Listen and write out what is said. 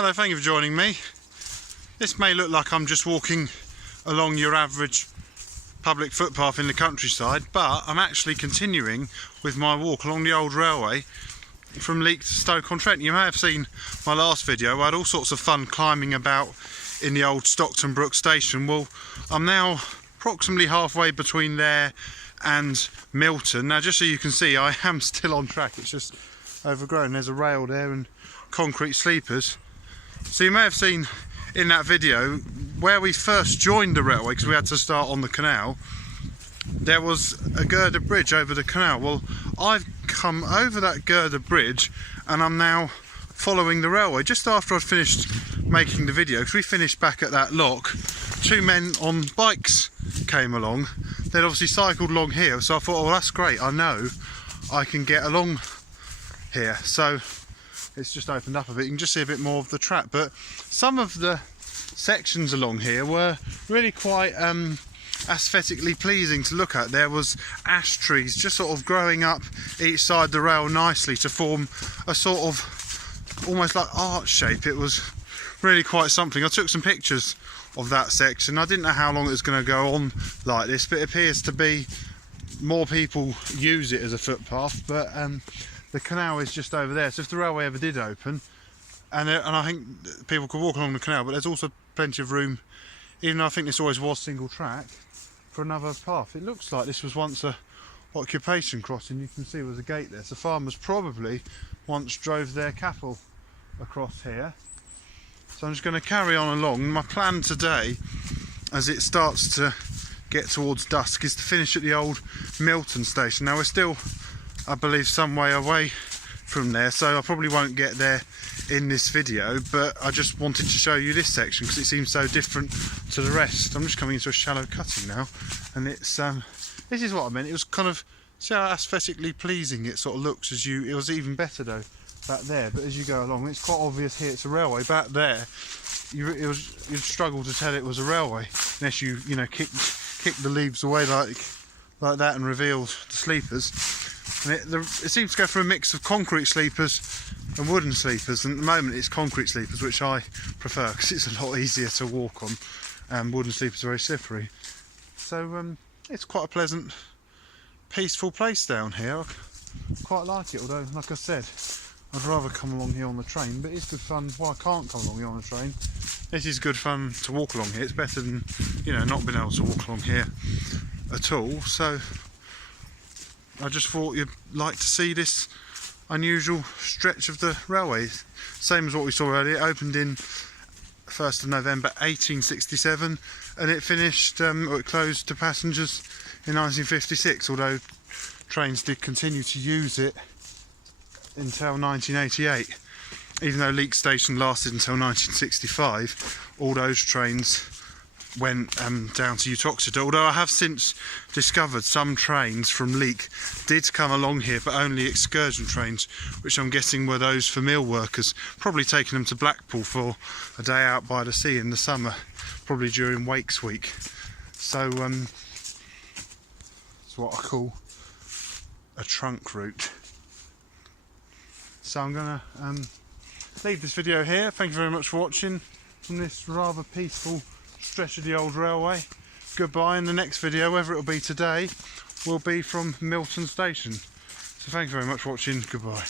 Hello, thank you for joining me. This may look like I'm just walking along your average public footpath in the countryside, but I'm actually continuing with my walk along the old railway from Leek to Stoke-on-Trent. You may have seen my last video. I had all sorts of fun climbing about in the old Stockton Brook station. Well, I'm now approximately halfway between there and Milton. Now, just so you can see, I am still on track. It's just overgrown. There's a rail there and concrete sleepers. So you may have seen in that video where we first joined the railway, because we had to start on the canal, there was a girder bridge over the canal. Well, I've come over that girder bridge and I'm now following the railway. Just after I'd finished making the video, because we finished back at that lock, two men on bikes came along. They'd obviously cycled along here, so I thought, oh, well, that's great, I know I can get along here. So it's just opened up a bit. You can just see a bit more of the track, but some of the sections along here were really quite aesthetically pleasing to look at. There was ash trees just sort of growing up each side of the rail nicely to form a sort of almost like arch shape. It was really quite something. I took some pictures of that section. I didn't know how long it was going to go on like this, but it appears to be more people use it as a footpath. But the canal is just over there, so if the railway ever did open, and I think people could walk along the canal, but there's also plenty of room, even though I think this always was single track, for another path. It looks like this was once a occupation crossing. You can see there was a gate there, so farmers probably once drove their cattle across here. So I'm just going to carry on along. My plan today, as it starts to get towards dusk, is to finish at the old Milton station. Now we're still, I believe, some way away from there, so I probably won't get there in this video, but I just wanted to show you this section because it seems so different to the rest. I'm just coming into a shallow cutting now, and it's this is what I meant. It was kind of, see how aesthetically pleasing it sort of looks as you, it was even better though back there, but as you go along it's quite obvious here it's a railway. Back there you'd struggle to tell it was a railway unless you know kick the leaves away like that and reveal the sleepers. And it seems to go for a mix of concrete sleepers and wooden sleepers, and at the moment it's concrete sleepers, which I prefer because it's a lot easier to walk on, and wooden sleepers are very slippery. So it's quite a pleasant, peaceful place down here. I quite like it, although like I said, I'd rather come along here on the train, but it's good fun. Well, I can't come along here on the train. This is good fun to walk along here. It's better than, you know, not being able to walk along here at all. So I just thought you'd like to see this unusual stretch of the railway. Same as what we saw earlier. It opened in 1st of November 1867 and it finished, or it closed to passengers in 1956, although trains did continue to use it until 1988. Even though Leek station lasted until 1965, all those trains went down to Stockton. Although I have since discovered some trains from Leek did come along here, but only excursion trains, which I'm guessing were those for mill workers, probably taking them to Blackpool for a day out by the sea in the summer, probably during Wakes Week. So it's what I call a trunk route. So I'm going to leave this video here. Thank you very much for watching from this rather peaceful stretch of the old railway. Goodbye, and the next video, whether it'll be today, will be from Milton Station. So thank you very much for watching. Goodbye.